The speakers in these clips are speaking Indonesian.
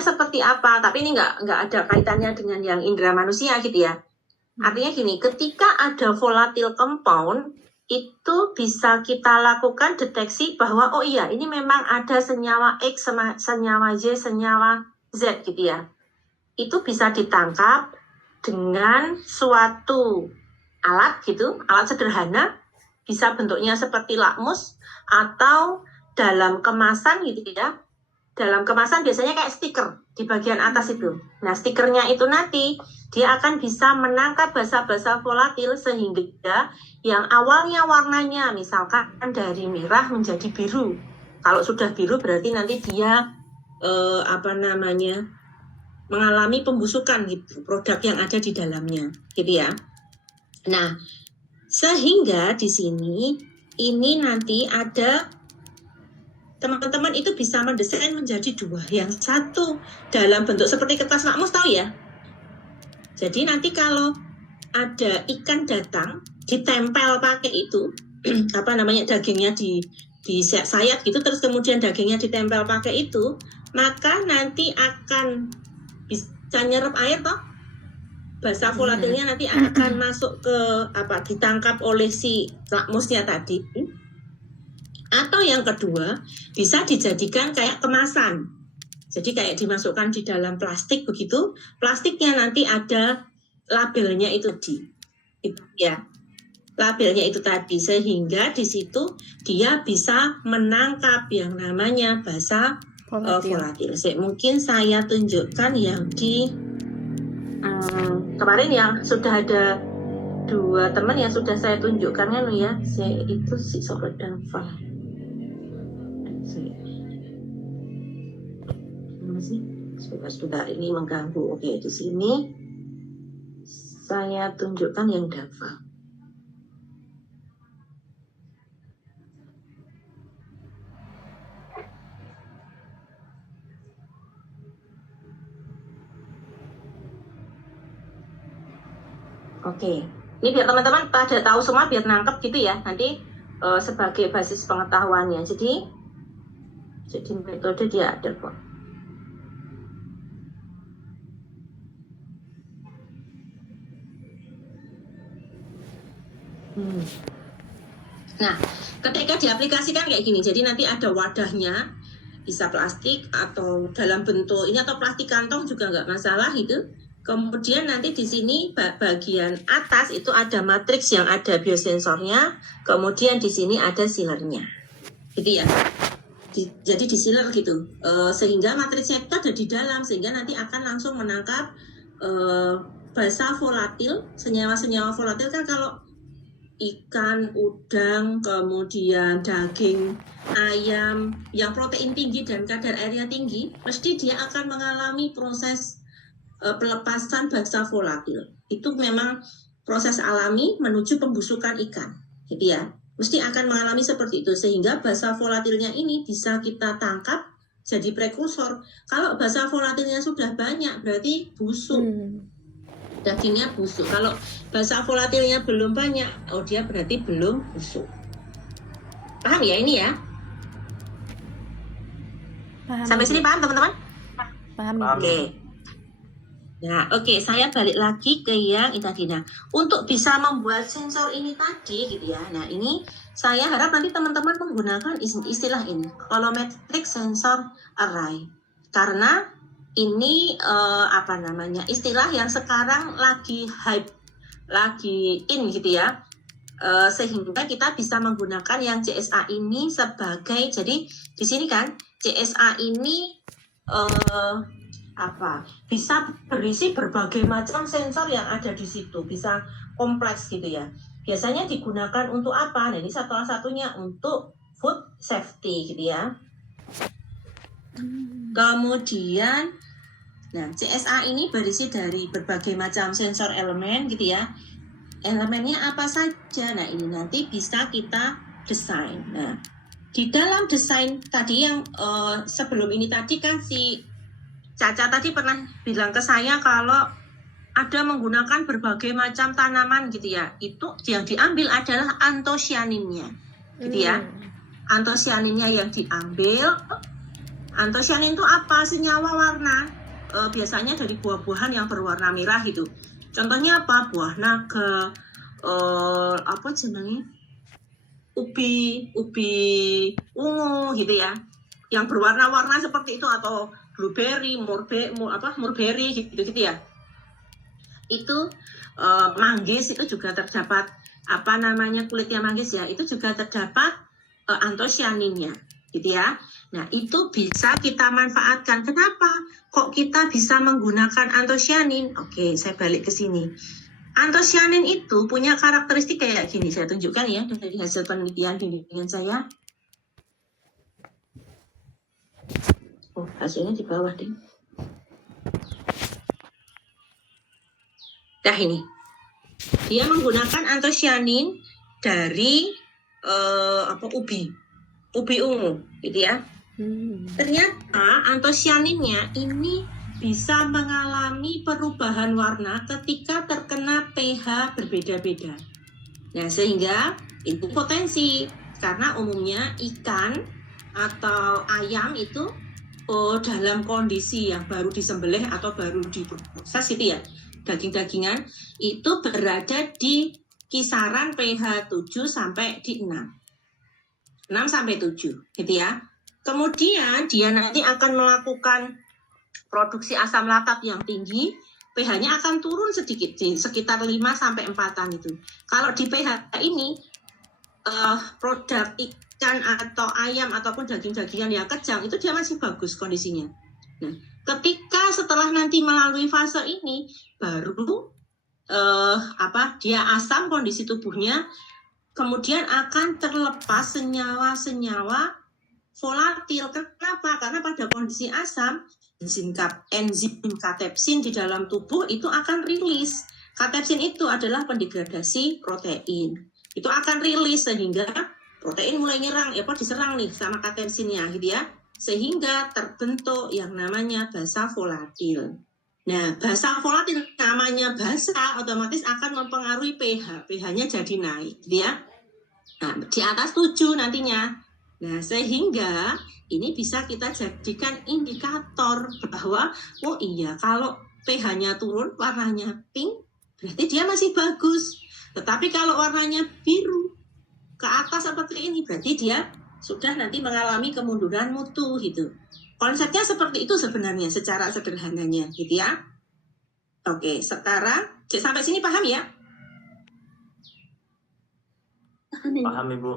seperti apa, tapi ini nggak ada kaitannya dengan yang indera manusia gitu ya. Artinya gini, ketika ada volatile compound, itu bisa kita lakukan deteksi bahwa oh iya ini memang ada senyawa X, senyawa Y, senyawa Z gitu ya. Itu bisa ditangkap dengan suatu alat gitu, alat sederhana, bisa bentuknya seperti lakmus atau dalam kemasan gitu ya. Dalam kemasan biasanya kayak stiker di bagian atas itu. Nah, stikernya itu nanti dia akan bisa menangkap basa-basa volatil sehingga yang awalnya warnanya misalkan dari merah menjadi biru. Kalau sudah biru berarti nanti dia mengalami pembusukan gitu, produk yang ada di dalamnya, gitu ya. Nah, sehingga di sini ini nanti ada teman-teman itu bisa mendesain menjadi dua. Yang satu dalam bentuk seperti kertas lakmus, tahu ya? Jadi nanti kalau ada ikan datang, ditempel pakai itu, dagingnya di sayat gitu, terus kemudian dagingnya ditempel pakai itu, maka nanti akan bisa nyerap air toh. Basa volatilnya nanti akan masuk ke ditangkap oleh si lakmusnya tadi. Atau yang kedua, bisa dijadikan kayak kemasan. Jadi kayak dimasukkan di dalam plastik begitu, plastiknya nanti ada labelnya itu ya. Labelnya itu tadi, sehingga di situ dia bisa menangkap yang namanya basa volatil. Mungkin saya tunjukkan yang di kemarin yang sudah ada 2 teman yang sudah saya tunjukkan kan ya, itu si Sobat Dava. Sudah ini mengganggu. Oke, di sini saya tunjukkan yang Dava. Oke, ini biar teman-teman pada tahu semua, biar nangkep gitu ya nanti sebagai basis pengetahuannya. Jadi metode dia ada kok. Nah, ketika diaplikasikan kayak gini, jadi nanti ada wadahnya, bisa plastik atau dalam bentuk ini atau plastik kantong juga nggak masalah itu. Kemudian nanti di sini bagian atas itu ada matriks yang ada biosensornya, kemudian di sini ada sealernya, gitu ya. Jadi di sealer gitu, sehingga matriksnya itu ada di dalam, sehingga nanti akan langsung menangkap basa volatil, senyawa-senyawa volatil kan kalau ikan, udang, kemudian daging, ayam yang protein tinggi dan kadar airnya tinggi, mesti dia akan mengalami proses pelepasan basa volatil. Itu memang proses alami menuju pembusukan ikan, gitu ya. Mesti akan mengalami seperti itu, sehingga basa volatilnya ini bisa kita tangkap jadi prekursor. Kalau basa volatilnya sudah banyak, berarti busuk. Dagingnya busuk. Kalau basa volatilnya belum banyak, oh dia berarti belum busuk. Paham ya ini ya? Paham. Sampai sini paham teman-teman? Paham. Oke. Nah, oke, saya balik lagi ke yang ini tadi. Nah, untuk bisa membuat sensor ini tadi gitu ya. Nah, ini saya harap nanti teman-teman menggunakan istilah ini, volumetric sensor array. Karena ini istilah yang sekarang lagi hype, lagi in gitu ya. Sehingga kita bisa menggunakan yang CSA ini sebagai, jadi di sini kan CSA ini bisa berisi berbagai macam sensor yang ada di situ, bisa kompleks gitu ya. Biasanya digunakan untuk apa? Nah, ini salah satunya untuk food safety gitu ya. Kemudian, nah CSA ini berisi dari berbagai macam sensor elemen gitu ya. Elemennya apa saja? Nah, ini nanti bisa kita desain. Nah, di dalam desain tadi yang sebelum ini tadi kan si Caca tadi pernah bilang ke saya kalau ada menggunakan berbagai macam tanaman gitu ya. Itu yang diambil adalah antosianinnya gitu ya. Antosianinnya yang diambil, Antosianin itu apa? Senyawa warna. Biasanya dari buah-buahan yang berwarna merah itu. Contohnya apa? Buah naga, apa jenenge? Ubi ungu gitu ya. Yang berwarna-warna seperti itu, atau blueberry, mulberry gitu ya. Itu manggis itu juga terdapat kulitnya manggis ya, itu juga terdapat antosianinnya gitu ya. Nah, itu bisa kita manfaatkan. Kenapa kok kita bisa menggunakan antosianin? Oke, saya balik ke sini. Antosianin itu punya karakteristik kayak gini, saya tunjukkan ya dari hasil penelitian bimbingan saya. Oh, hasilnya di bawah deh. Nah, ini dia menggunakan antosianin dari ubi ungu gitu ya. Ternyata antosianinnya ini bisa mengalami perubahan warna ketika terkena pH berbeda-beda. Nah, sehingga itu potensi, karena umumnya ikan atau ayam itu dalam kondisi yang baru disembelih atau baru diproses gitu ya, daging-dagingan itu berada di kisaran pH 7 sampai di 6 sampai 7 gitu ya. Kemudian dia nanti akan melakukan produksi asam laktat yang tinggi, pH-nya akan turun sedikit, sekitar 5 sampai 4-an itu. Kalau di pH ini produk ikan atau ayam ataupun daging-dagingan yang kejang itu dia masih bagus kondisinya. Nah, ketika setelah nanti melalui fase ini baru dia asam kondisi tubuhnya kemudian akan terlepas senyawa-senyawa volatil. Kenapa? Karena pada kondisi asam enzim katepsin di dalam tubuh itu akan rilis. Katepsin itu adalah pendegradasi protein. Itu akan rilis sehingga protein mulai diserang nih sama katepsinnya gitu ya. Sehingga terbentuk yang namanya basa volatil. Nah, basa volatil namanya basa otomatis akan mempengaruhi pH. pH-nya jadi naik gitu ya. Nah, di atas 7 nantinya. Nah, sehingga ini bisa kita jadikan indikator bahwa oh iya, kalau pH-nya turun warnanya pink berarti dia masih bagus. Tetapi kalau warnanya biru ke atas seperti ini berarti dia sudah nanti mengalami kemunduran mutu gitu. Konsepnya seperti itu sebenarnya secara sederhananya gitu ya. Oke, sekarang sampai sini paham ya? Paham, Ibu.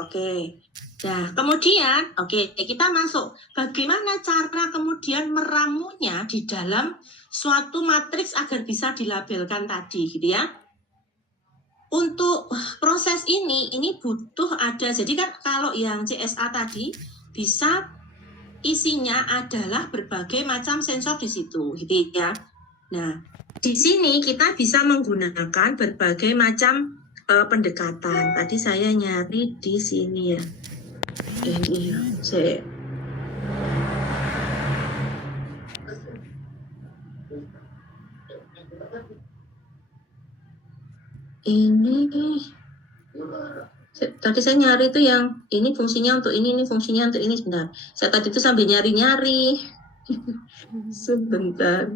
Oke. Nah, kemudian kita masuk. Bagaimana cara kemudian meramunya di dalam suatu matriks agar bisa dilabelkan tadi gitu ya. Untuk proses ini butuh ada, jadi kan kalau yang CSA tadi bisa isinya adalah berbagai macam sensor di situ gitu ya. Nah, di sini kita bisa menggunakan berbagai macam pendekatan. Tadi saya nyari di sini ya. Ini ya, tadi saya nyari itu yang ini fungsinya untuk ini fungsinya untuk ini. Sebentar, saya tadi itu sambil nyari sebentar.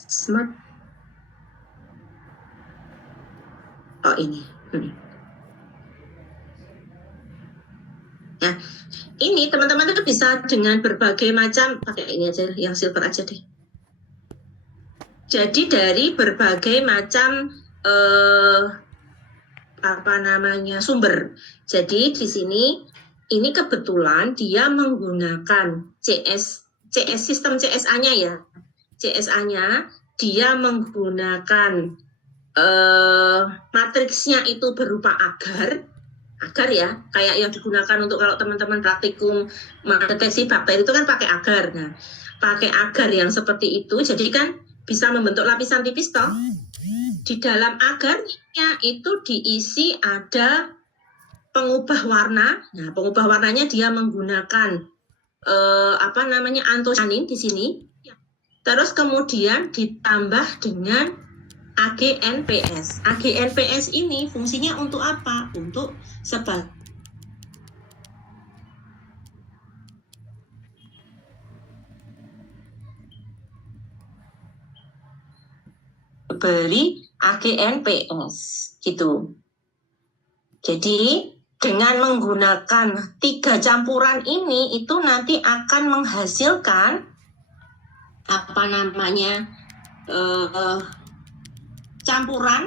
Smart. Oh, ini. Nah, ini teman-teman itu bisa dengan berbagai macam, pakai ini aja yang silver aja deh. Jadi dari berbagai macam sumber. Jadi di sini ini kebetulan dia menggunakan sistem CSA-nya ya. CSA-nya dia menggunakan matriksnya itu berupa agar ya, kayak yang digunakan untuk kalau teman-teman praktikum mendeteksi bakteri itu kan pakai agar. Nah, pakai agar yang seperti itu, jadi kan bisa membentuk lapisan tipis toh. Di dalam agarnya itu diisi ada pengubah warna. Nah, pengubah warnanya dia menggunakan antosianin di sini. Terus kemudian ditambah dengan AGNPS. AGNPS ini fungsinya untuk apa? Untuk beli AGNPS gitu. Jadi dengan menggunakan 3 campuran ini itu nanti akan menghasilkan campuran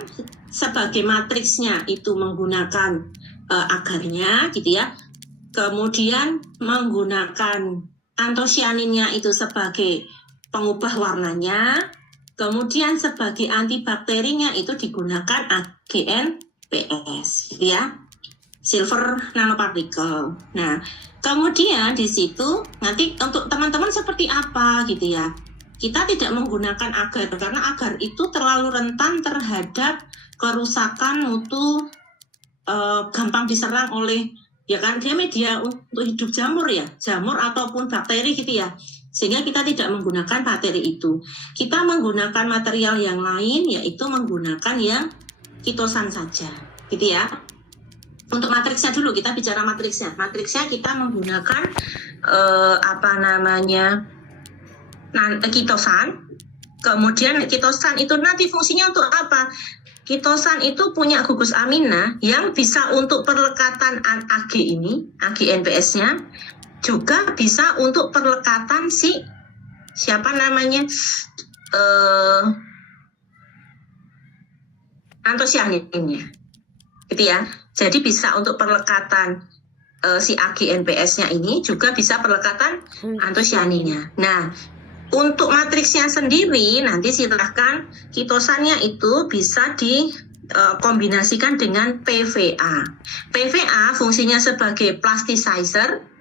sebagai matriksnya itu menggunakan agarnya gitu ya. Kemudian menggunakan antosianinnya itu sebagai pengubah warnanya. Kemudian sebagai antibakterinya itu digunakan AGNPS, gitu ya, silver nanoparticle. Nah, kemudian di situ nanti untuk teman-teman seperti apa gitu ya. Kita tidak menggunakan agar karena agar itu terlalu rentan terhadap kerusakan mutu, gampang diserang oleh, ya kan, dia media untuk hidup jamur ya, jamur ataupun bakteri gitu ya. Sehingga kita tidak menggunakan bakteri itu. Kita menggunakan material yang lain, yaitu menggunakan yang kitosan saja, gitu ya. Untuk matriksnya dulu, kita bicara matriksnya. Matriksnya kita menggunakan kitosan. Kemudian kitosan itu nanti fungsinya untuk apa? Kitosan itu punya gugus amina yang bisa untuk perlekatan AG ini, AGNPS-nya, juga bisa untuk perlekatan antosianinnya, gitu ya. Jadi bisa untuk perlekatan si AGNPS-nya ini juga bisa perlekatan antosianinnya. Nah, untuk matriksnya sendiri nanti silahkan kitosannya itu bisa dikombinasikan dengan PVA. PVA fungsinya sebagai plasticizer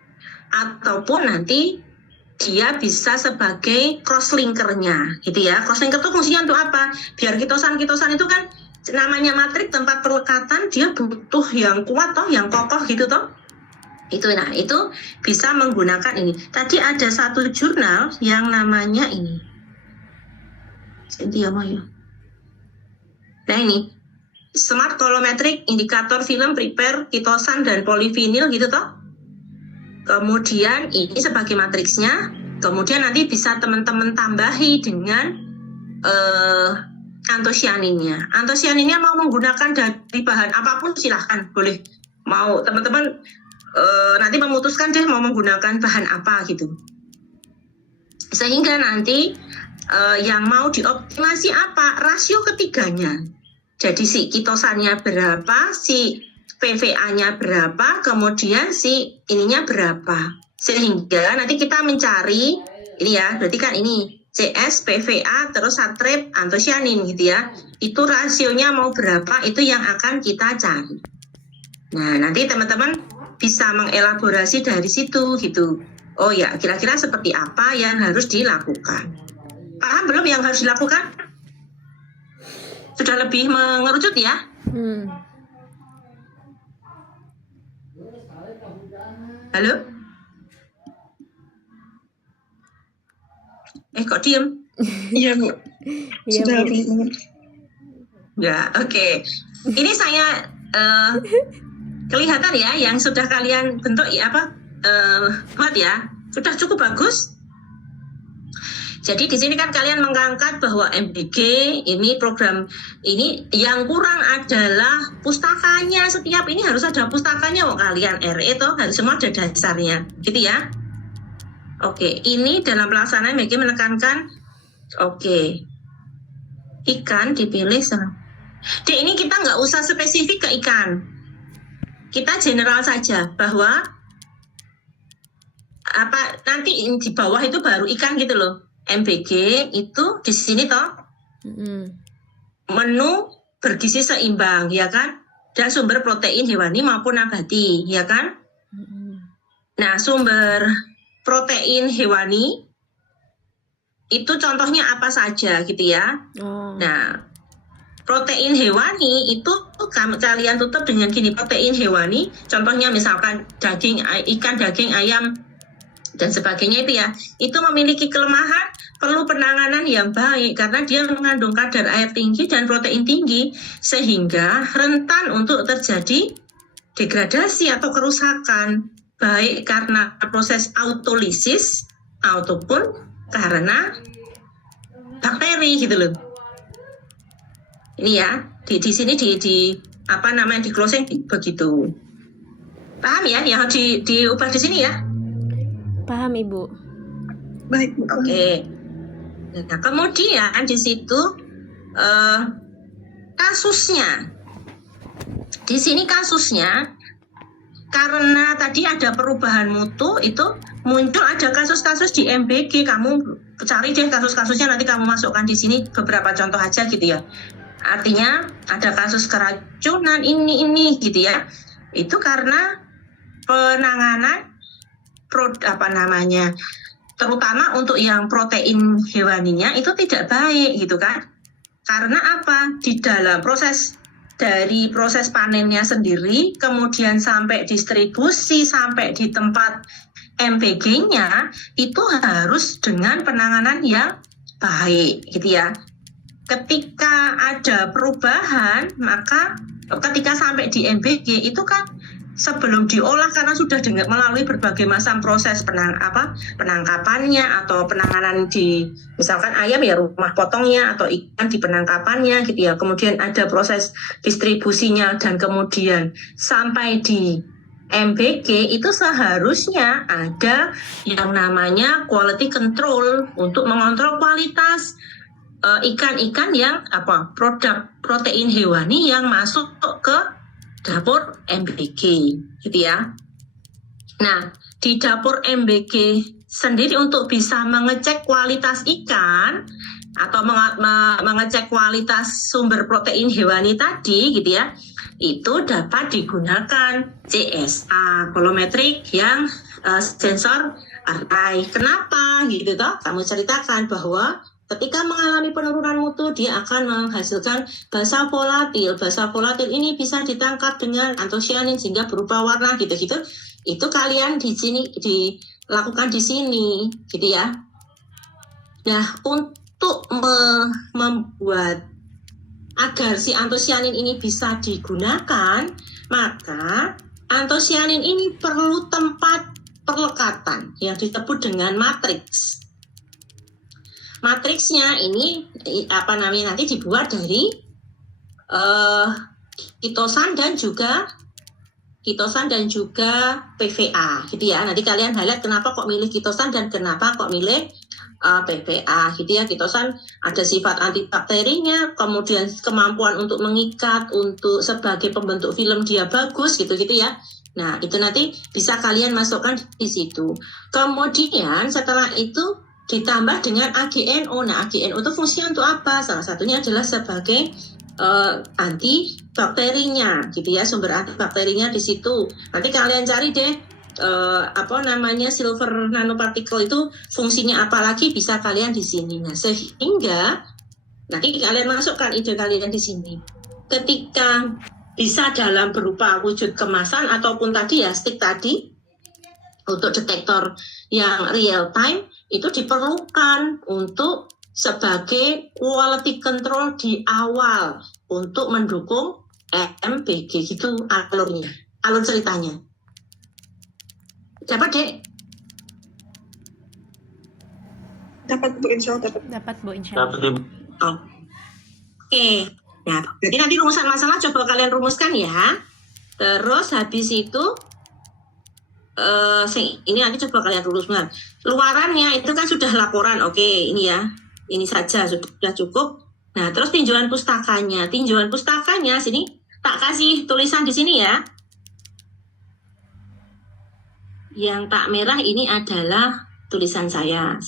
ataupun nanti dia bisa sebagai cross-linkernya, gitu ya. Cross-linker itu fungsinya untuk apa? Biar kitosan-kitosan itu kan namanya matrik tempat perlekatan, dia butuh yang kuat toh, yang kokoh gitu toh. Itu bisa menggunakan ini. Tadi ada satu jurnal yang namanya ini. Nah ini Smart Colorimetric Indicator Film Prepare Kitosan dan Polivinil gitu toh. Kemudian ini sebagai matriksnya. Kemudian nanti bisa teman-teman tambahi dengan antosianinnya. Antosianinnya mau menggunakan dari bahan apapun silahkan, boleh. Mau teman-teman nanti memutuskan deh mau menggunakan bahan apa gitu. Sehingga nanti yang mau dioptimasi apa? Rasio ketiganya. Jadi si kitosannya berapa, si PVA-nya berapa, kemudian si ininya berapa. Sehingga nanti kita mencari, ini ya, berarti kan ini CS, PVA, terus satrate, antosianin gitu ya. Itu rasionya mau berapa, itu yang akan kita cari. Nah, nanti teman-teman bisa mengelaborasi dari situ gitu. Oh ya, kira-kira seperti apa yang harus dilakukan. Paham belum yang harus dilakukan? Sudah lebih mengerucut ya? Halo? Kok diem? Iya Bu. Sudah Bu. Ya, oke. Ini saya kelihatan ya yang sudah kalian bentuk ya buat ya. Sudah cukup bagus. Jadi di sini kan kalian mengangkat bahwa MBG ini program ini yang kurang adalah pustakanya. Setiap ini harus ada pustakanya kok kalian RE toh harus semua ada dasarnya, gitu ya. Oke, ini dalam pelaksanaan MBG menekankan ikan dipilih. ini kita nggak usah spesifik ke ikan. Kita general saja bahwa nanti di bawah itu baru ikan gitu loh. MBG itu di sini toh menu bergizi seimbang ya kan, dan sumber protein hewani maupun nabati ya kan. Nah, sumber protein hewani itu contohnya apa saja gitu ya. Nah, protein hewani itu kalian tutup dengan gini, protein hewani contohnya misalkan daging ikan, daging ayam dan sebagainya itu ya, itu memiliki kelemahan, perlu penanganan yang baik karena dia mengandung kadar air tinggi dan protein tinggi sehingga rentan untuk terjadi degradasi atau kerusakan baik karena proses autolisis ataupun karena bakteri gitu loh. Ini ya, di sini di apa namanya di closing begitu. Paham ya? Yang diubah di sini ya? Paham, Ibu. Baik, Bu. Oke. Nah, kemudian di situ kasusnya. Di sini kasusnya karena tadi ada perubahan mutu itu muncul ada kasus-kasus di MBG. Kamu cari deh kasus-kasusnya, nanti kamu masukkan di sini beberapa contoh aja gitu ya. Artinya ada kasus keracunan ini gitu ya. Itu karena penanganan terutama untuk yang protein hewaninya itu tidak baik gitu kan. Karena apa? Di dalam proses panennya sendiri, kemudian sampai distribusi, sampai di tempat MBG-nya, itu harus dengan penanganan yang baik gitu ya. Ketika ada perubahan, maka ketika sampai di MBG itu kan sebelum diolah karena sudah melalui berbagai macam proses penangkapannya atau penanganan di misalkan ayam ya rumah potongnya atau ikan di penangkapannya gitu ya, kemudian ada proses distribusinya dan kemudian sampai di MBG itu seharusnya ada yang namanya quality control untuk mengontrol kualitas ikan-ikan yang produk protein hewani yang masuk ke dapur MBG gitu ya. Nah, di dapur MBG sendiri untuk bisa mengecek kualitas ikan atau mengecek kualitas sumber protein hewani tadi gitu ya, itu dapat digunakan CSA kolometrik yang sensor RI. Kenapa gitu toh? Kamu ceritakan bahwa ketika mengalami penurunan mutu, dia akan menghasilkan basa volatil. Basa volatil ini bisa ditangkap dengan antosianin sehingga berubah warna gitu-gitu. Itu kalian di sini dilakukan di sini, gitu ya. Nah, untuk membuat agar si antosianin ini bisa digunakan, maka antosianin ini perlu tempat perlekatan yang disebut dengan matriks. Matriksnya ini nanti dibuat dari kitosan dan juga PVA gitu ya. Nanti kalian highlight kenapa kok milih kitosan dan kenapa kok milih PVA gitu ya. Kitosan ada sifat antibakterinya, kemudian kemampuan untuk mengikat, untuk sebagai pembentuk film dia bagus gitu-gitu ya. Nah, itu nanti bisa kalian masukkan di situ. Kemudian setelah itu ditambah dengan AGNO. Nah, AGNO itu fungsinya untuk apa? Salah satunya adalah sebagai antibakterinya, gitu ya, sumber antibakterinya di situ. Nanti kalian cari deh silver nanoparticle itu fungsinya apa lagi, bisa kalian di sini. Nah, sehingga nanti kalian masukkan ide kalian di sini. Ketika bisa dalam berupa wujud kemasan ataupun tadi ya stick tadi untuk detektor yang real time itu diperlukan untuk sebagai quality control di awal untuk mendukung MBG gitu alur ceritanya. Dapat dek? Dapat, Bu, insya Allah dapat. Dapat, Bu, insya Allah. Dapat, Ibu. Oke. Nah, jadi nanti rumusan masalah coba kalian rumuskan ya. Terus habis itu ini nanti coba kalian rumuskan. Luarannya itu kan sudah laporan, oke, ini ya, ini saja sudah cukup. Nah, terus tinjauan pustakanya sini tak kasih tulisan di sini ya. Yang tak merah ini adalah tulisan saya.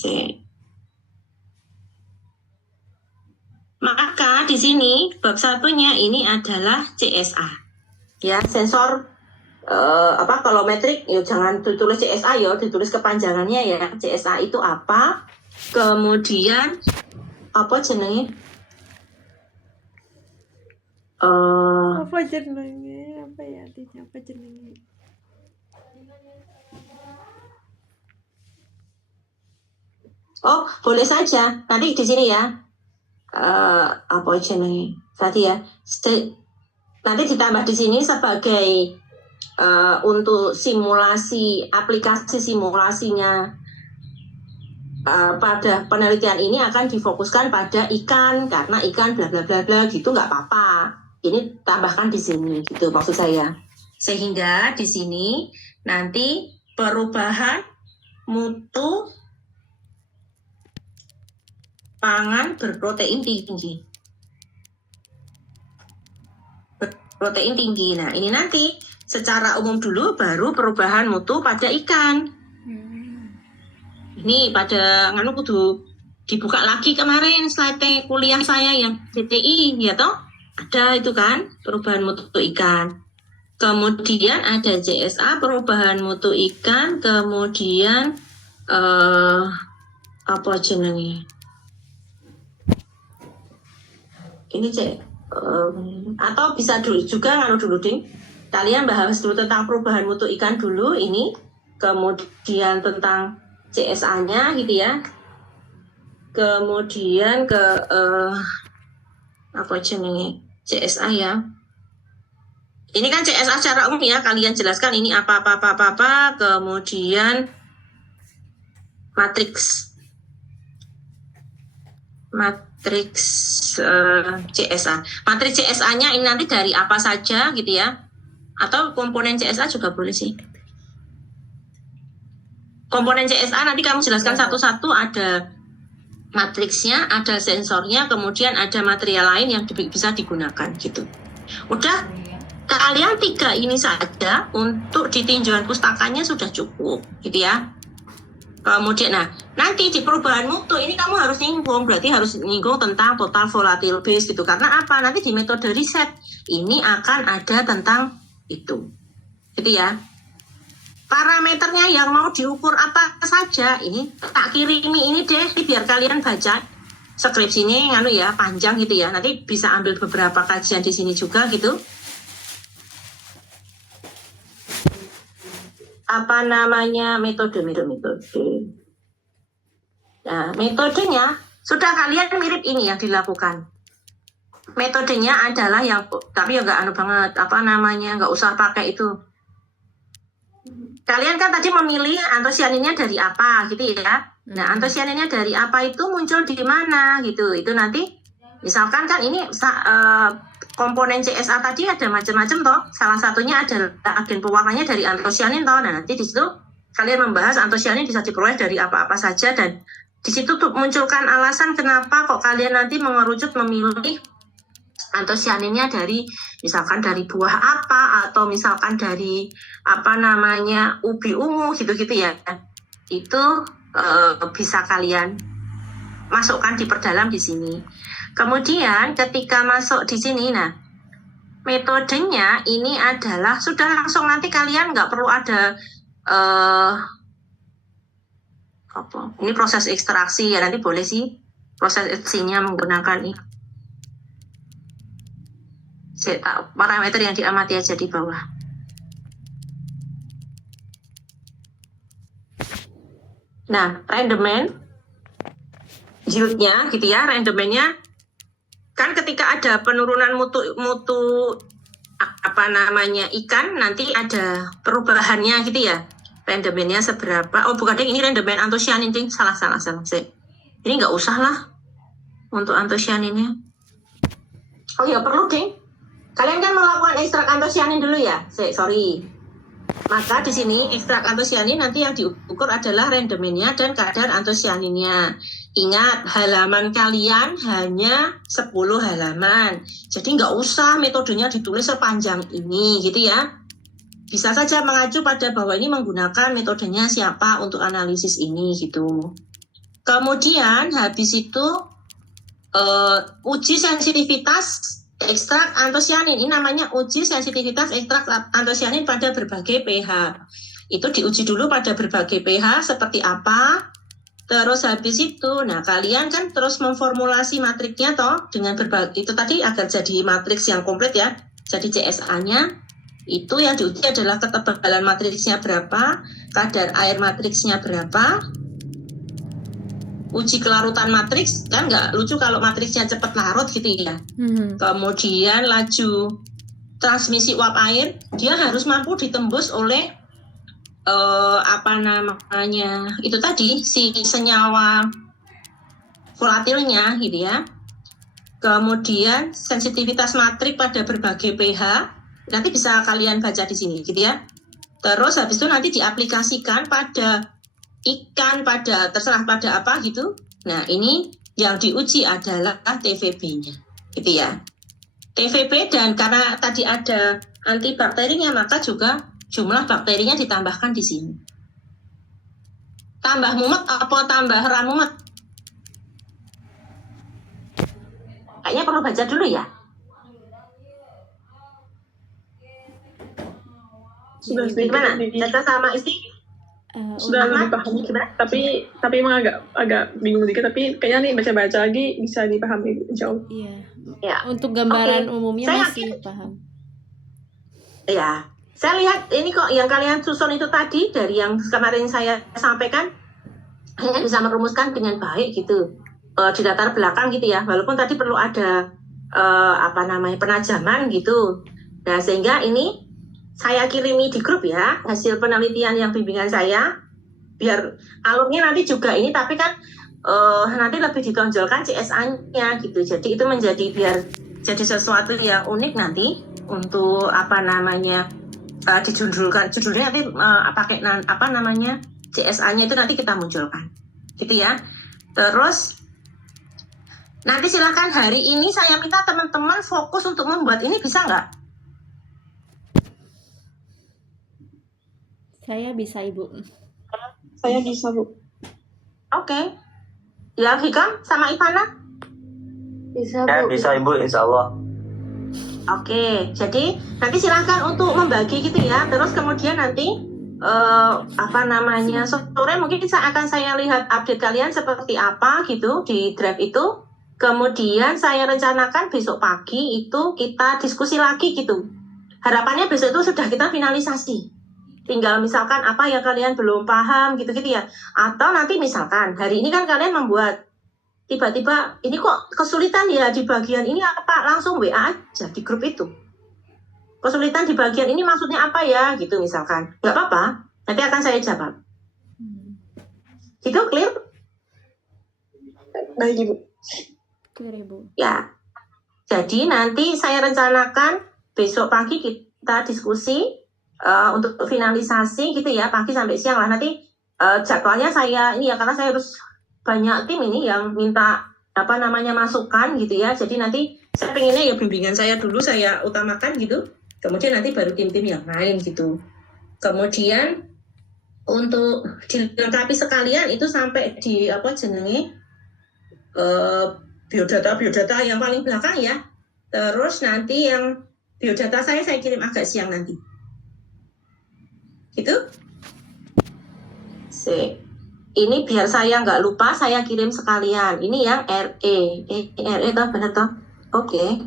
Maka di sini bab satunya ini adalah CSA, ya, sensor kolometrik. Yuk jangan ditulis CSA ya, ditulis kepanjangannya ya. CSA itu apa? Kemudian apa jenenge? Apa jenenge? Apa ya artinya? Apa jenenge? Oh, boleh saja. Nanti di sini ya. Apa jenenge? Tadi ya. Nanti ditambah di sini sebagai untuk simulasi, aplikasi simulasinya pada penelitian ini akan difokuskan pada ikan karena ikan bla bla bla bla gitu, nggak apa-apa. Ini tambahkan di sini gitu maksud saya. Sehingga di sini nanti perubahan mutu pangan berprotein tinggi. Protein tinggi. Nah, ini nanti secara umum dulu baru perubahan mutu pada ikan. Ini pada nganu kudu dibuka lagi kemarin slide kuliah saya yang DTI ya toh. Ada itu kan perubahan mutu ikan. Kemudian ada JSA perubahan mutu ikan, kemudian apa jenenge? Ini atau bisa dulu juga nganu dulu ding. Kalian bahas dulu tentang perubahan mutu ikan dulu ini, kemudian tentang CSA-nya gitu ya. Kemudian ke apa jenenge? CSA ya. Ini kan CSA secara umum ya, kalian jelaskan ini apa, kemudian matriks CSA. Matriks CSA-nya ini nanti dari apa saja gitu ya. Atau komponen CSA juga boleh sih. Komponen CSA nanti kamu jelaskan satu-satu, ada matriksnya, ada sensornya, kemudian ada material lain yang bisa digunakan gitu. Udah, kalian 3 ini saja untuk di tinjauan pustakanya sudah cukup gitu ya. Kemudian nanti di perubahan mutu ini kamu harus nyinggung, berarti harus nyinggung tentang total volatile base gitu. Karena apa? Nanti di metode riset ini akan ada tentang itu. Gitu ya. Parameternya yang mau diukur apa saja ini tak kirimi ini deh biar kalian baca skripsinya nganu ya panjang gitu ya, nanti bisa ambil beberapa kajian di sini juga gitu. Apa namanya metode. Nah, metodenya sudah kalian mirip ini yang dilakukan. Metodenya adalah yang tapi ya nggak anu banget apa namanya, nggak usah pakai itu. Kalian kan tadi memilih antosianinnya dari apa gitu ya. Nah, antosianinnya dari apa itu muncul di mana gitu. Itu nanti misalkan kan ini komponen CSA tadi ada macam-macam toh. Salah satunya adalah agen pewarnanya dari antosianin toh. Nah, nanti di situ kalian membahas antosianin bisa diperoleh dari apa-apa saja, dan di situ tuh munculkan alasan kenapa kok kalian nanti mengerucut memilih antosianinnya dari misalkan dari buah apa, atau misalkan dari apa namanya ubi ungu gitu-gitu ya. Itu bisa kalian masukkan diperdalam di sini. Kemudian ketika masuk di sini, nah metodenya ini adalah sudah langsung nanti kalian nggak perlu ada ini proses ekstraksi ya, nanti boleh sih proses ekstraksinya menggunakan ini. Parameter yang diamati aja di bawah. Nah, rendemen yieldnya gitu ya, rendemennya kan ketika ada penurunan mutu apa namanya ikan, nanti ada perubahannya gitu ya, rendemennya seberapa. Oh bukan deh, ini rendemen antosianin ding, salah sih. Ini nggak usah lah untuk antosianinnya. Oh ya perlu ding. Kalian kan melakukan ekstrak antosianin dulu ya, sorry. Maka di sini ekstrak antosianin nanti yang diukur adalah rendemennya dan kadar antosianinnya. Ingat, halaman kalian hanya 10 halaman. Jadi nggak usah metodenya ditulis sepanjang ini gitu ya. Bisa saja mengacu pada bahwa ini menggunakan metodenya siapa untuk analisis ini gitu. Kemudian habis itu uji sensitivitas ekstrak antosianin. Ini namanya uji sensitivitas ekstrak antosianin pada berbagai pH. Itu diuji dulu pada berbagai pH seperti apa. Terus habis itu, nah kalian kan terus memformulasi matriksnya toh dengan berbagai itu tadi agar jadi matriks yang komplit ya. Jadi CSA-nya itu yang diuji adalah ketebalan matriksnya berapa, kadar air matriksnya berapa. Uji kelarutan matriks kan nggak lucu kalau matriksnya cepat larut gitu ya. Kemudian laju transmisi uap air dia harus mampu ditembus oleh apa namanya itu tadi si senyawa volatilnya gitu ya. Kemudian sensitivitas matrik pada berbagai pH nanti bisa kalian baca di sini gitu ya. Terus habis itu nanti diaplikasikan pada ikan, pada terserah pada apa gitu. Nah ini yang diuji adalah TVB-nya gitu ya. TVB dan karena tadi ada antibakterinya maka juga jumlah bakterinya ditambahkan di sini. Tambah mumet apa tambah ramumet? Kayaknya perlu baca dulu ya. Sudah Gimana? Caca sama istri? Sudah lebih paham. Tapi emang agak bingung dikit. Tapi kayaknya nih baca-baca lagi bisa dipahami, insya Allah. Iya. Ya. Untuk gambaran Oke. umumnya Saya masih paham. Ya, saya lihat ini kok yang kalian susun itu tadi dari yang kemarin saya sampaikan, kalian bisa merumuskan dengan baik gitu di latar belakang gitu ya. Walaupun tadi perlu ada penajaman gitu. Nah sehingga ini saya kirimi di grup ya hasil penelitian yang bimbingan saya biar alurnya nanti juga ini tapi kan nanti lebih ditonjolkan CSA-nya gitu. Jadi itu menjadi biar jadi sesuatu yang unik nanti untuk dijudulkan judulnya nanti pakai CSA-nya itu nanti kita munculkan gitu ya. Terus nanti silakan hari ini saya minta teman-teman fokus untuk membuat ini, bisa nggak? Saya bisa, Ibu. Saya bisa, Bu. Oke. Ya, Hikam sama Ivana? Bisa, Ya, Bu. bisa Ibu, insya Allah. Oke, jadi nanti silakan untuk membagi gitu ya. Terus kemudian nanti sore mungkin akan saya lihat update kalian seperti apa gitu di draft itu. Kemudian saya rencanakan besok pagi itu kita diskusi lagi gitu. Harapannya besok itu sudah kita finalisasi. Tinggal misalkan apa yang kalian belum paham gitu-gitu ya. Atau nanti misalkan hari ini kan kalian membuat tiba-tiba ini kok kesulitan ya di bagian ini apa, langsung WA aja di grup itu. Kesulitan di bagian ini maksudnya apa ya gitu misalkan. Nggak apa-apa, nanti akan saya jawab. Gitu clear? Baik, Ibu. Clear, Ibu. Ya. Jadi nanti saya rencanakan besok pagi kita diskusi untuk finalisasi gitu ya, pagi sampai siang lah. Nanti jadwalnya saya ini ya karena saya harus banyak tim ini yang minta masukan gitu ya. Jadi nanti saya pengennya ya bimbingan saya dulu saya utamakan gitu. Kemudian nanti baru tim-tim yang lain gitu. Kemudian untuk dilengkapi sekalian itu sampai di biodata yang paling belakang ya. Terus nanti yang biodata saya kirim agak siang nanti. Gitu. Ini biar saya nggak lupa saya kirim sekalian. Ini yang RE toh benar toh? Oke.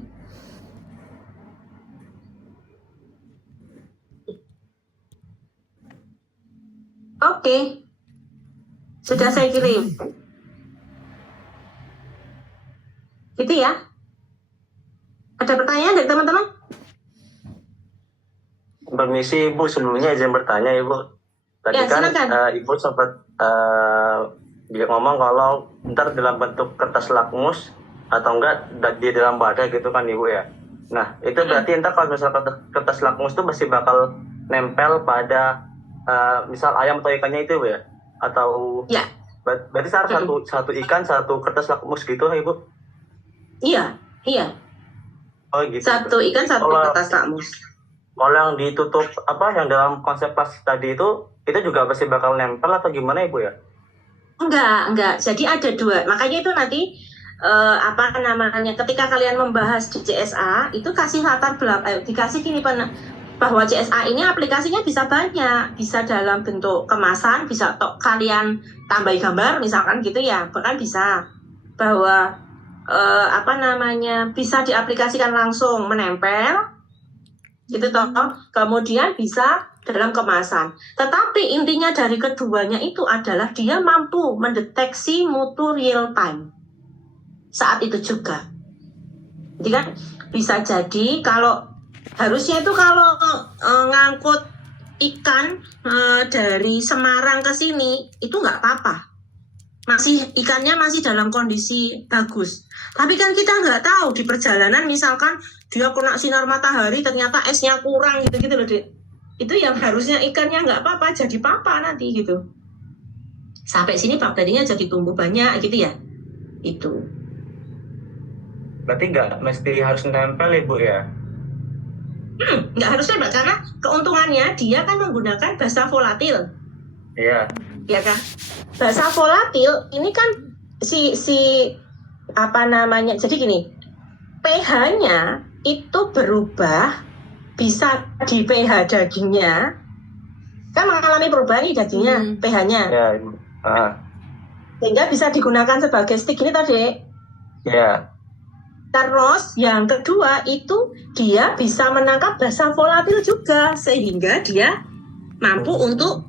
Oke. Sudah saya kirim. Gitu ya. Ada pertanyaan dari teman-teman? Permisi Ibu, sebelumnya izin bertanya Ibu. Tadi Ya, kan silakan. Ibu sempat dia ngomong kalau ntar dalam bentuk kertas lakmus atau enggak di dalam wadah gitu kan Ibu ya. Nah itu berarti ntar kalau misal kertas lakmus itu masih bakal nempel pada misal ayam atau ikannya itu Ibu ya? Atau Ya. Berarti satu ikan satu kertas lakmus gitu Ibu? Iya. Oh gitu. Satu ikan satu kertas lakmus. Kalau yang ditutup yang dalam konsep plastik tadi itu juga pasti bakal nempel atau gimana Ibu ya? Enggak. Jadi ada dua. Makanya itu nanti ketika kalian membahas di CSA itu kasih latar belakang, dikasih gini bahwa CSA ini aplikasinya bisa banyak, bisa dalam bentuk kemasan, bisa kalian tambahi gambar misalkan gitu ya, bahkan bisa bahwa bisa diaplikasikan langsung menempel gitu toh, kemudian bisa dalam kemasan. Tetapi intinya dari keduanya itu adalah dia mampu mendeteksi mutu real time saat itu juga. Jadi kan bisa jadi kalau harusnya itu kalau ngangkut ikan dari Semarang ke sini itu nggak apa-apa, ikannya masih dalam kondisi bagus. Tapi kan kita nggak tahu di perjalanan misalkan dia kena sinar matahari ternyata esnya kurang gitu-gitu loh, Dek. Itu yang harusnya ikannya nggak apa-apa jadi papa nanti gitu. Sampai sini bakterinya jadi tumbuh banyak gitu ya. Itu. Berarti nggak mesti harus nempel ya, Bu ya? Nggak harus nempel karena keuntungannya dia kan menggunakan basa volatil. Iya. Ya kan? Basa volatil ini kan si apa namanya? Jadi gini, pH-nya itu berubah, bisa di pH dagingnya kan mengalami perubahan nih dagingnya, pH-nya. Ya, Ibu. Sehingga bisa digunakan sebagai stick ini tadi. Ya. Terus yang kedua itu dia bisa menangkap basa volatil juga sehingga dia mampu untuk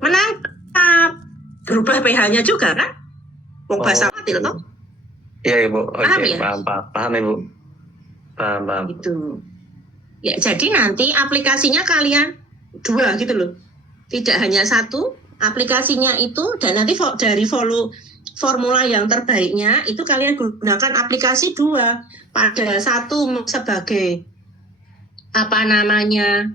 menangkap, berubah pH-nya juga kan? Basa volatil toh? Iya, Ibu. Oke, Paham ya? Paham, Ibu. Paham. Gitu. Ya, jadi nanti aplikasinya kalian 2 gitu loh. Tidak hanya 1, aplikasinya itu dan nanti dari formula yang terbaiknya itu kalian gunakan aplikasi 2. Pada 1 sebagai apa namanya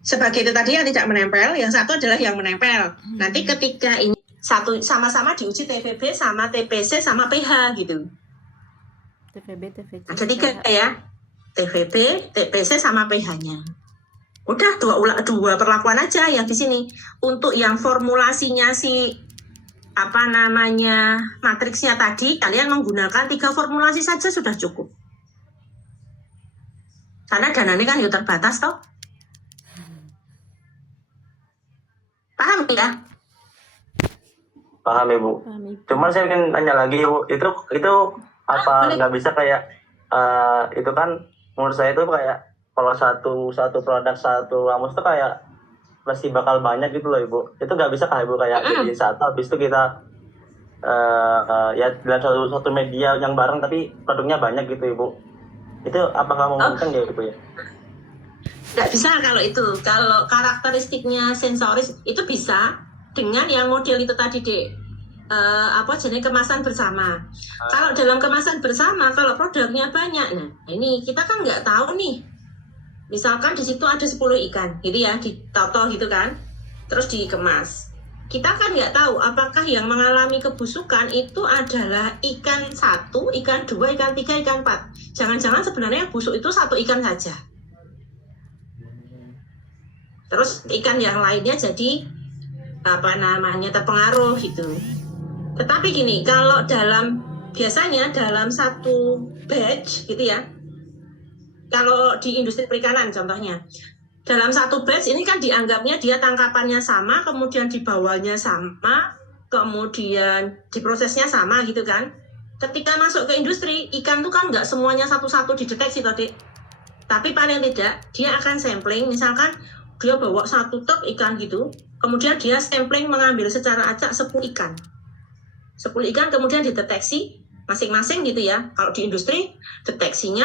sebagai itu tadi yang tidak menempel, yang 1 adalah yang menempel. Nanti ketika ini satu sama-sama diuji TVB sama TPC sama pH gitu. TVB, TVC. Ada 3 ya, TVB, TPC sama pH-nya. Udah 2 perlakuan aja yang di sini. Untuk yang formulasinya apa namanya matriksnya tadi, kalian menggunakan 3 formulasi saja sudah cukup. Karena dananya kan ya terbatas toh. Paham ya? Paham, Ibu. Cuman saya ingin tanya lagi, Ibu, itu apa nggak bisa kayak itu kan menurut saya itu kayak kalau satu produk satu ramus itu kayak pasti bakal banyak gitu loh, Ibu. Itu nggak bisa kayak, Ibu, kayak jadi satu habis itu kita ya dalam satu media yang bareng tapi produknya banyak gitu, Ibu. Itu apakah memungkinkan ya, Ibu ya? Nggak bisa kalau itu. Kalau karakteristiknya sensoris itu bisa dengan yang model itu tadi, Dek. Apa jenis kemasan bersama. Kalau dalam kemasan bersama, kalau produknya banyak, nah ini kita kan nggak tahu nih. Misalkan di situ ada 10 ikan, gitu ya, ditoto gitu kan, terus dikemas. Kita kan nggak tahu apakah yang mengalami kebusukan itu adalah ikan 1, ikan 2, ikan 3, ikan 4. Jangan-jangan sebenarnya yang busuk itu 1 ikan saja. Terus ikan yang lainnya jadi apa namanya terpengaruh gitu. Tetapi gini, kalau biasanya dalam satu batch gitu ya, kalau di industri perikanan contohnya, dalam satu batch ini kan dianggapnya dia tangkapannya sama, kemudian dibawanya sama, kemudian diprosesnya sama gitu kan. Ketika masuk ke industri, ikan tuh kan nggak semuanya satu-satu dideteksi tadi. Tapi paling tidak dia akan sampling, misalkan dia bawa 1 truk ikan gitu, kemudian dia sampling mengambil secara acak 10 ikan. 10 ikan kemudian dideteksi masing-masing gitu ya. Kalau di industri deteksinya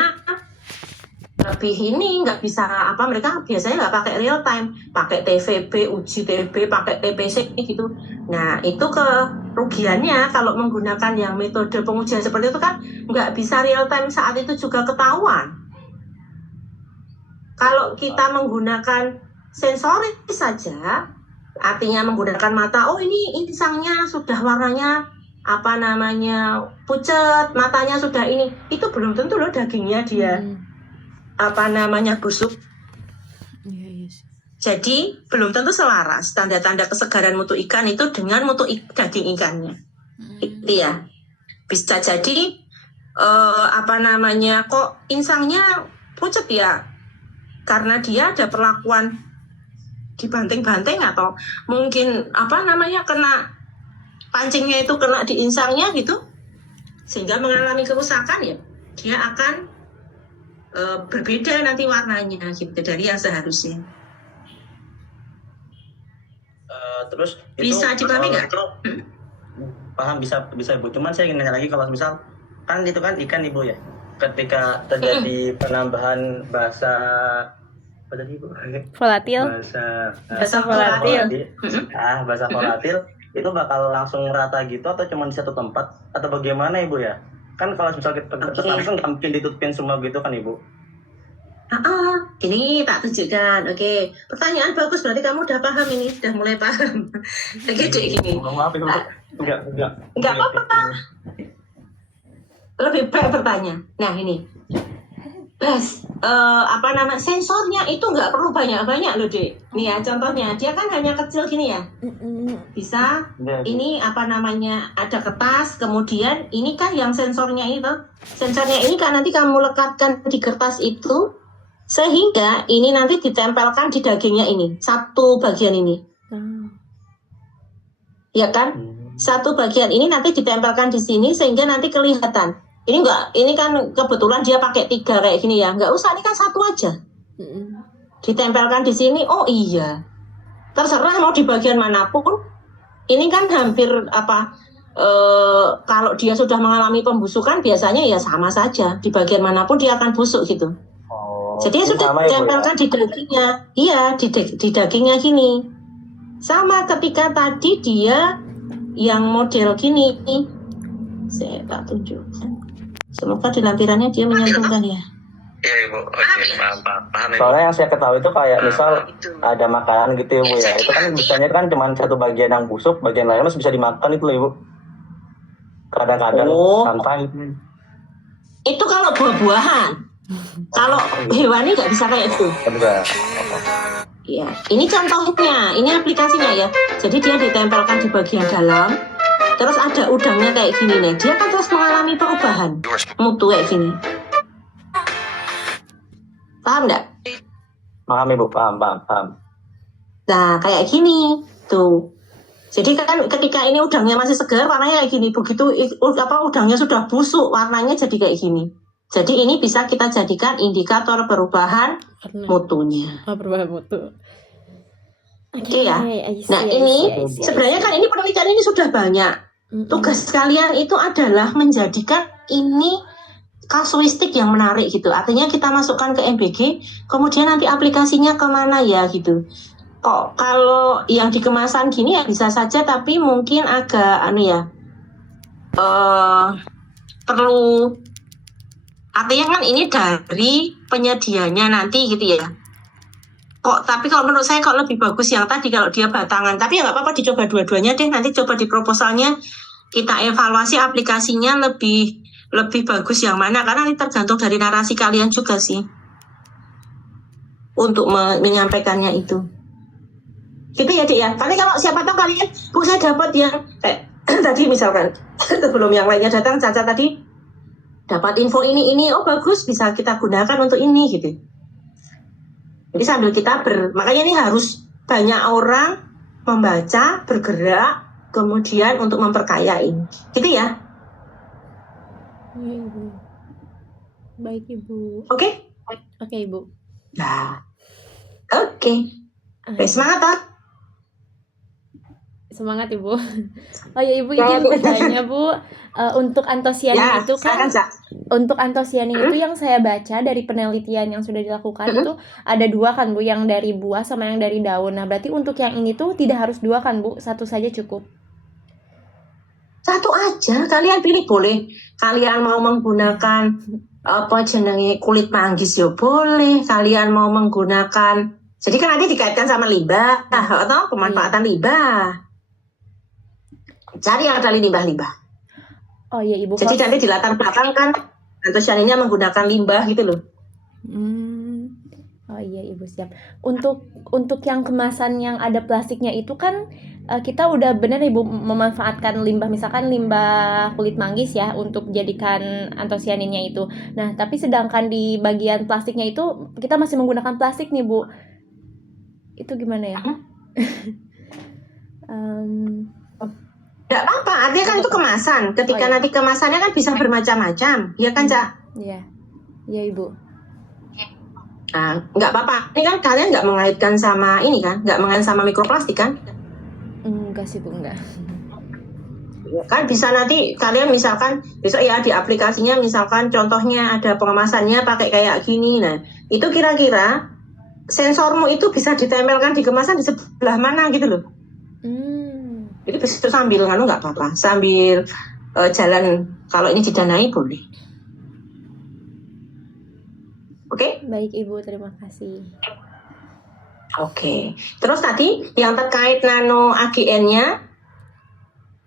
lebih ini nggak bisa apa, mereka biasanya nggak pakai real time, pakai TVB, uji TB, pakai TPC gitu. Nah itu kerugiannya kalau menggunakan yang metode pengujian seperti itu kan nggak bisa real time saat itu juga ketahuan. Kalau kita menggunakan sensoris saja, artinya menggunakan mata, oh ini insangnya sudah warnanya apa namanya pucat, matanya sudah ini, itu belum tentu loh dagingnya dia apa namanya busuk. Jadi belum tentu selaras tanda-tanda kesegaran mutu ikan itu dengan mutu daging ikannya. Itu ya. Bisa jadi apa namanya kok insangnya pucat ya, karena dia ada perlakuan dibanting-banting atau mungkin apa namanya kena pancingnya itu kena di insangnya gitu sehingga mengalami kerusakan, ya dia akan berbeda nanti warnanya gitu dari yang seharusnya. Terus Bisa dipahami nggak? Paham, bisa Ibu. Cuman saya ingin nanya lagi, kalau misal kan itu kan ikan, Ibu ya. ketika terjadi penambahan bahasa apa tadi Bu? Volatil. Bahasa volatil. Bahasa volatil itu bakal langsung rata gitu atau cuma di satu tempat atau bagaimana Ibu ya? Kan kalau misalnya kita langsung nggak mungkin ditutupin semua gitu kan Ibu? Ini tak tunjukkan. Oke, pertanyaan bagus. Berarti kamu udah paham ini, udah mulai paham. Oke, dek gini. Maaf Ibu. Enggak apa-apa. Lebih baik bertanya. Nah ini, sensornya itu nggak perlu banyak-banyak loh dek. Nih ya contohnya, dia kan hanya kecil gini ya. Bisa. Ini ada kertas. Kemudian ini kan yang sensornya itu. Sensornya ini kan nanti kamu lekatkan di kertas itu. Sehingga ini nanti ditempelkan di dagingnya ini, satu bagian ini, ya kan? Satu bagian ini nanti ditempelkan di sini sehingga nanti kelihatan. Ini kan kebetulan dia pakai 3 kayak gini ya, nggak usah, ini kan satu aja. Ditempelkan di sini, oh iya, terserah mau di bagian manapun. Ini kan hampir kalau dia sudah mengalami pembusukan biasanya ya sama saja, di bagian manapun dia akan busuk gitu. Jadi sudah ditempelkan di dagingnya, iya di dagingnya gini. Sama ketika tadi dia yang model gini, saya tak tunjukkan. Semoga di lampirannya dia menyambungkan ya. Iya Ibu, oke, paham. Soalnya yang saya ketahui itu kayak misal ada makanan gitu ya Bu ya, itu kan misalnya kan cuma satu bagian yang busuk, bagian lainnya masih bisa dimakan itu loh Ibu. Kadang-kadang santai. Itu kalau buah-buahan. Kalau hewani nggak bisa kayak itu. Ya, ini contohnya, ini aplikasinya ya. Jadi dia ditempelkan di bagian dalam, terus ada udangnya kayak gini nih. Dia kan terus mengalami perubahan mutu kayak gini. Paham nggak? Paham Ibu, paham. Nah, kayak gini tuh. Jadi kan ketika ini udangnya masih segar, warnanya kayak gini. Begitu udangnya sudah busuk, warnanya jadi kayak gini. Jadi ini bisa kita jadikan indikator perubahan mutunya. Perubahan mutu. Oke ya. Nah ini sebenarnya kan ini penelitian ini sudah banyak. Tugas kalian itu adalah menjadikan ini kasuistik yang menarik gitu. Artinya kita masukkan ke MBG, kemudian nanti aplikasinya kemana ya gitu. Kok kalau yang di kemasan gini ya bisa saja, tapi mungkin agak perlu. Artinya kan ini dari penyedianya nanti gitu ya. Tapi kalau menurut saya kalau lebih bagus yang tadi kalau dia batangan. Tapi ya nggak apa-apa dicoba dua-duanya deh. Nanti coba di proposalnya kita evaluasi aplikasinya lebih bagus yang mana. Karena ini tergantung dari narasi kalian juga sih. Untuk menyampaikannya itu. Gitu ya Dik ya. Tapi kalau siapa tahu kalian, Bu saya dapat yang tadi misalkan sebelum yang lainnya datang Caca tadi dapat info ini, oh bagus bisa kita gunakan untuk ini gitu. Jadi sambil kita makanya ini harus banyak orang membaca, bergerak, kemudian untuk memperkaya ini. Gitu ya. Ya, Ibu. Baik Ibu. Oke? Oke Ibu. Nah, oke. Semangat toh. Semangat Ibu. Oh ya Ibu izin bertanya Bu, untuk antosianin itu kan, untuk antosianin itu yang saya baca dari penelitian yang sudah dilakukan itu ada 2 kan Bu, yang dari buah sama yang dari daun. Nah berarti untuk yang ini tuh tidak harus 2 kan Bu, 1 saja cukup. 1 aja, kalian pilih boleh. Kalian mau menggunakan kulit manggis ya boleh. Kalian mau menggunakan, jadi kan nanti dikaitkan sama limbah atau pemanfaatan limbah. Cari yang dari limbah-limbah. Oh iya Ibu. Jadi nanti di latar belakang kan antosianinnya menggunakan limbah gitu loh. Oh iya Ibu siap. Untuk yang kemasan yang ada plastiknya itu kan kita udah benar Ibu memanfaatkan limbah, misalkan limbah kulit manggis ya untuk jadikan antosianinnya itu. Nah tapi sedangkan di bagian plastiknya itu kita masih menggunakan plastik nih Bu. Itu gimana ya? Nggak apa-apa, artinya kan itu kemasan. Ketika nanti kemasannya kan bisa bermacam-macam, ya kan Cak? Iya, iya Ibu. Nah, nggak apa-apa. Ini kan kalian nggak mengaitkan sama ini kan? Nggak mengaitkan sama mikroplastik kan? Enggak sih Bu, enggak. Kan bisa nanti kalian misalkan besok ya di aplikasinya misalkan contohnya ada pengemasannya pakai kayak gini. Nah, itu kira-kira sensormu itu bisa ditempelkan di kemasan di sebelah mana gitu loh. Itu bisa sambil nggak apa-apa. Sambil jalan kalau ini didanai boleh. Oke? Baik Ibu, terima kasih. Oke. Terus tadi yang terkait nano AGN-nya,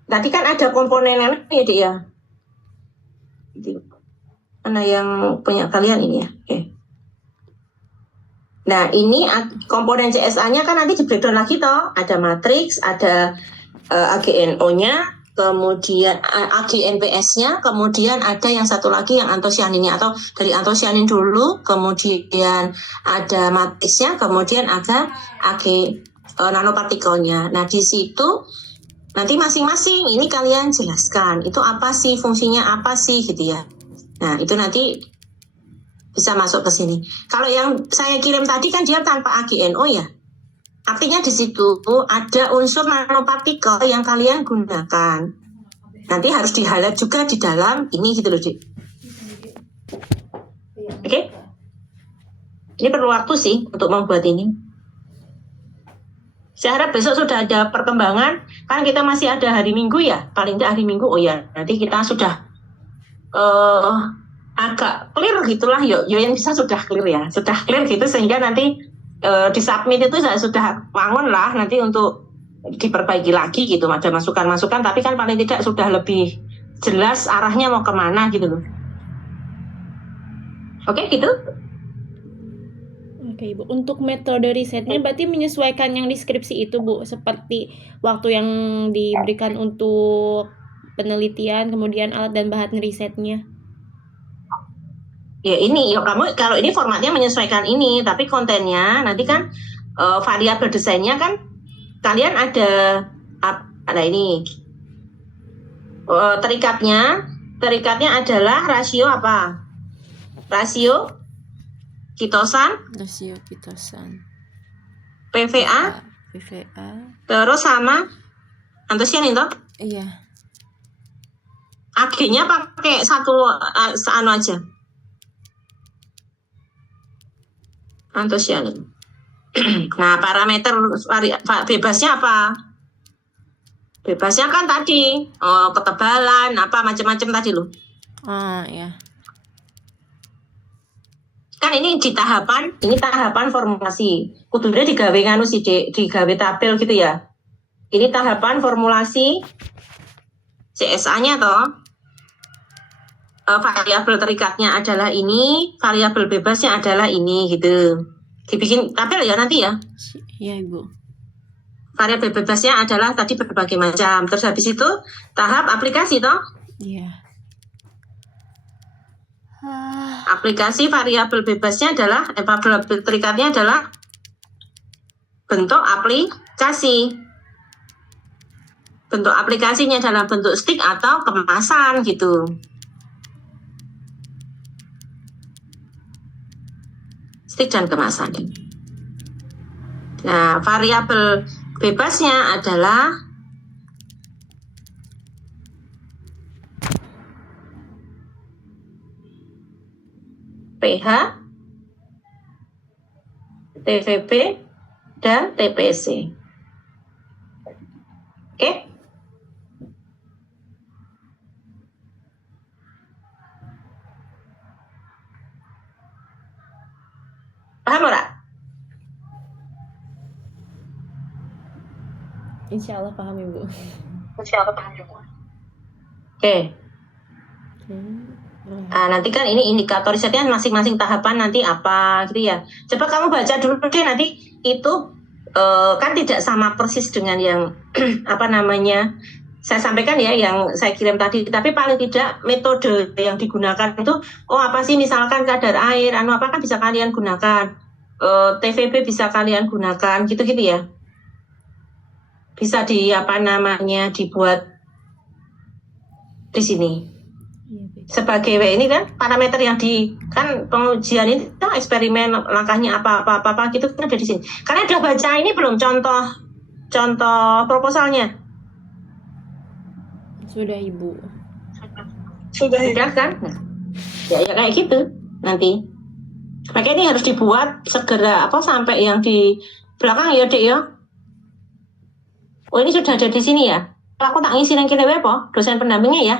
tadi kan ada komponen ya, Dek ya. Mana yang punya kalian ini ya? Oke. Nah, ini komponen CSA-nya kan nanti di breakdown lagi toh. Ada matriks, ada AGNO-nya, kemudian AGNPS-nya, kemudian ada yang satu lagi yang antosianinnya atau dari antosianin dulu, kemudian ada matriksnya, kemudian ada nanopartikelnya. Nah, di situ nanti masing-masing ini kalian jelaskan itu apa sih, fungsinya apa sih gitu ya. Nah, itu nanti bisa masuk ke sini. Kalau yang saya kirim tadi kan dia tanpa AGNO ya. Artinya di situ ada unsur nanopartikel yang kalian gunakan. Nanti harus di-highlight juga di dalam ini gitu loh, Dik. Oke? Ini perlu waktu sih untuk membuat ini. Saya harap besok sudah ada perkembangan. Kan kita masih ada hari Minggu ya. Paling tidak hari Minggu, oh ya. Nanti kita sudah agak clear gitulah. Yo yang bisa sudah clear ya. Sudah clear gitu sehingga nanti di submit itu saya sudah bangun lah nanti untuk diperbaiki lagi gitu, ada masukan-masukan, tapi kan paling tidak sudah lebih jelas arahnya mau kemana gitu loh. Oke gitu. Oke Ibu, untuk metode risetnya berarti menyesuaikan yang deskripsi itu Bu, seperti waktu yang diberikan untuk penelitian, kemudian alat dan bahan risetnya. Ya ini, ya kamu kalau ini formatnya menyesuaikan ini, tapi kontennya nanti kan variabel desainnya kan kalian ada ini terikatnya adalah rasio apa? Rasio kitosan, PVA, terus sama antosianin toh? Iya. AG-nya pakai satu anu aja. Antosianin. Nah, parameter bebasnya apa? Bebasnya kan tadi ketebalan apa macam-macam tadi loh. Ya. Kan ini tahapan formulasi. Kudune digawe nganu sih, digawe tabel gitu ya. Ini tahapan formulasi CSA-nya toh. Variabel terikatnya adalah ini, variabel bebasnya adalah ini gitu. Dibikin tabel ya nanti ya. Iya Ibu. Variabel bebasnya adalah tadi berbagai macam. Terus habis itu tahap aplikasi toh. Iya. Aplikasi variabel bebasnya adalah variabel terikatnya adalah bentuk aplikasi. Bentuk aplikasinya dalam bentuk stick atau kemasan gitu. Stick dan kemasan. Nah, variabel bebasnya adalah pH, TVP, dan TPC. Oke? Paham ora? Insya Allah paham Ibu. Oke. Nah, nanti kan ini indikator risetnya masing-masing tahapan nanti apa gitu ya. Coba kamu baca dulu deh nanti itu kan tidak sama persis dengan yang apa namanya saya sampaikan ya yang saya kirim tadi. Tapi paling tidak metode yang digunakan itu apa sih misalkan kadar air, apa kan bisa kalian gunakan. TVP bisa kalian gunakan gitu-gitu ya. Bisa dibuat di sini. Sebagai ini kan parameter yang kan pengujian ini kan eksperimen langkahnya apa gitu kan ada di sini. Karena udah baca ini belum contoh proposalnya. Sudah Ibu. Sudah ya. Udah kan? Nah, ya kayak gitu nanti. Makanya ini harus dibuat segera sampai yang di belakang ya Dek ya. Oh ini sudah ada di sini ya. Aku tak ngisi yang kita web dosen pendampingnya ya.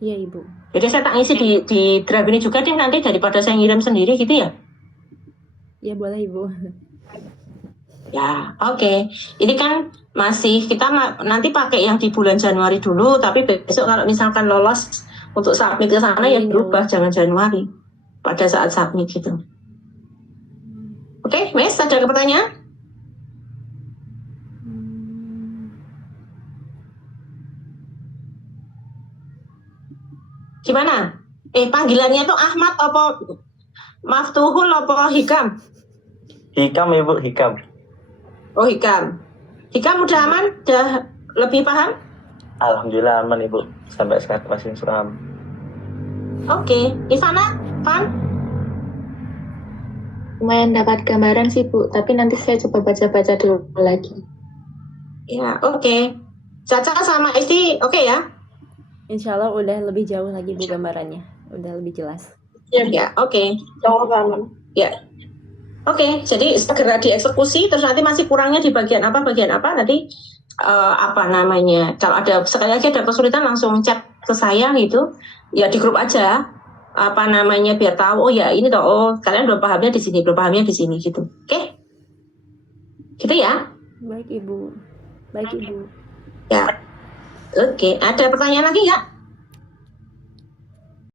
Iya Ibu. Jadi saya tak ngisi di drive ini juga deh nanti daripada saya ngirim sendiri gitu ya. Iya boleh Ibu. Ya, oke. Ini kan masih kita nanti pakai yang di bulan Januari dulu, tapi besok kalau misalkan lolos untuk submit ke sana ya Amin, ya berubah, jangan Januari pada saat submit gitu. Oke, Miss, ada pertanyaan? Gimana? Panggilannya tuh Ahmad apa Maftuhul apa Hikam? Hikam Ibu, Hikam. Oh Hikam. Hikam udah aman? Udah lebih paham? Alhamdulillah aman Ibu. Sampai sekarang masih suram. Oke. Ivana? Pan? Lumayan dapat gambaran sih Bu, tapi nanti saya coba baca-baca dulu lagi. Ya, oke. Caca sama Isti, oke ya? Insya Allah udah lebih jauh lagi Bu gambarannya. Udah lebih jelas. Ya, oke. Jauh aman. Ya. Oke, jadi segera dieksekusi, terus nanti masih kurangnya di bagian apa nanti kalau ada sekali lagi ada kesulitan langsung chat ke saya gitu, ya di grup aja biar tahu ya ini kalian belum pahamnya di sini gitu, oke? Gitu ya? Baik Ibu. Ya, oke. Ada pertanyaan lagi nggak?